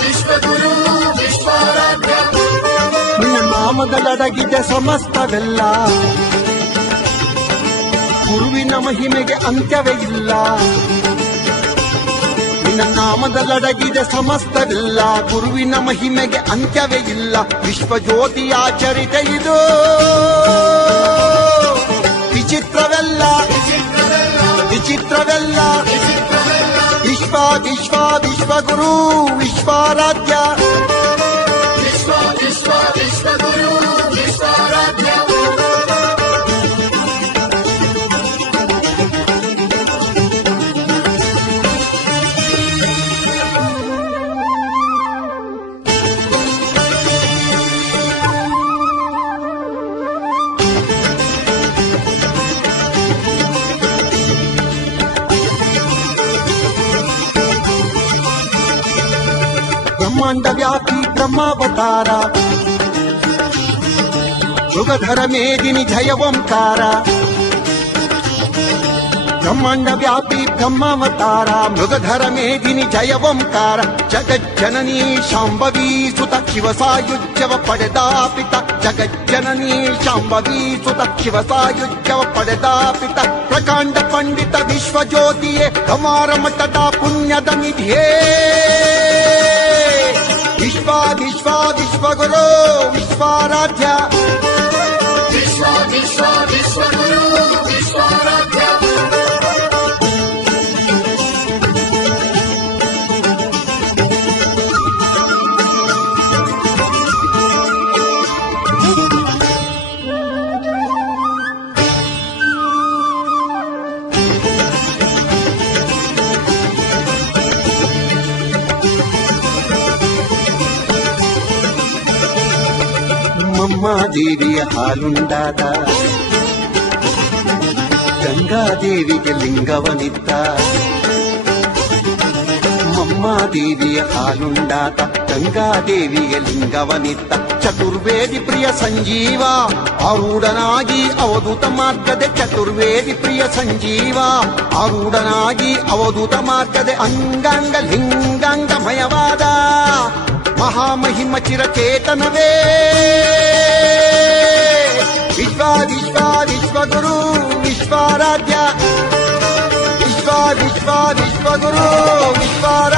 ವಿಶ್ವಗುರು ವಿಶ್ವಾರಾಧ್ಯ ನಿನ್ನ ನಾಮದಲ್ಲಡಗಿದೆ ಸಮಸ್ತವೆಲ್ಲ, ಗುರುವಿನ ಮಹಿಮೆಗೆ ಅಂತ್ಯವೇ ಇಲ್ಲ. ನಿನ್ನ ನಾಮದಲ್ಲಡಗಿದೆ ಸಮಸ್ತವೆಲ್ಲ, ಗುರುವಿನ ಮಹಿಮೆಗೆ ಅಂತ್ಯವೇ ಇಲ್ಲ. ವಿಶ್ವಜ್ಯೋತಿಯ ಚರಿತೆ ಇದು ವಿಚಿತ್ರವೆಲ್ಲ ವಿಚಿತ್ರವೆಲ್ಲ. ವಿಶ್ವ ವಿಶ್ವ ವಿಶ್ವಗುರು ವಿಶ್ವಾರಾಧ್ಯ ವಿಶ್ವ ವಿಶ್ವ ವಿಶ್ವಗುರು ವಿಶ್ವಾರಾಧ್ಯ ಬ್ರಹ್ಮಾಂಡ ವ್ಯಾಪಿ ಬ್ರಹ್ಮಾವತಾರ, ಯುಗಧರ ಮೇದಿನಿ ಜಯ ಓಂಕಾರ. ಬ್ರಹ್ಮಾಂಡ ವ್ಯಾಪಿ ಬ್ರಹ್ಮಾವತಾರ, ಮೃಗಧರ ಮೇದಿನಿ ಜಯ ಓಂಕಾರ. ಜಗಜ್ಜನನೀ ಶಾಂಭವೀ ಸುತ ಶಿವ ಸಾಯುಜ್ಯವ ಪಡೆದ ಪಿತ, ಜಗಜ್ಜನನೀ ಶಾಂಭವೀ ಸುತ ಶಿವ ಸಾಯುಜ್ಯವ ಪಡೆದ ಪಿತ. ಪ್ರಕಾಂಡ ಪಂಡಿತ ವಿಶ್ವಜ್ಯೋತಿಯೇ ಕಮಾರ ಮಠದ ಪುಣ್ಯದ ನಿಧಿಯೇ. ವಿಶ್ವ ವಿಶ್ವ ವಿಶ್ವಗುರು ವಿಶ್ವಾರಾಧ್ಯ ವಿಶ್ವ ವಿಶ್ವ ವಿಶ್ವಗುರು ವಿಶ್ವಾರಾಧ್ಯ ದೇವಿಯ ಹಾಲುಂಡಾದ, ಗಂಗಾದೇವಿಗೆ ಲಿಂಗವನಿದ್ದ. ಮಮ್ಮಾದೇವಿಯ ಹಾಲುಂಡಾದ, ಗಂಗಾದೇವಿಗೆ ಲಿಂಗವನಿದ್ದ. ಚತುರ್ವೇದಿ ಪ್ರಿಯ ಸಂಜೀವ ಆರೂಢನಾಗಿ ಅವಧೂತ ಮಾರ್ಗದೆ, ಚತುರ್ವೇದಿ ಪ್ರಿಯ ಸಂಜೀವ ಆರೂಢನಾಗಿ ಅವಧೂತ ಮಾರ್ಗದೆ. ಅಂಗಾಂಗ ಲಿಂಗಾಂಗಮಯವಾದ ಮಹಾಮಹಿಮ ಚಿರಚೇತನವೇ. ವಿಶ್ವ ವಿಶ್ವ ವಿಶ್ವಗುರು ವಿಶ್ವಾರಾಧ್ಯ ವಿಶ್ವ ವಿಶ್ವ ವಿಶ್ವಗುರು ವಿಶ್ವಾರಾಧ್ಯ.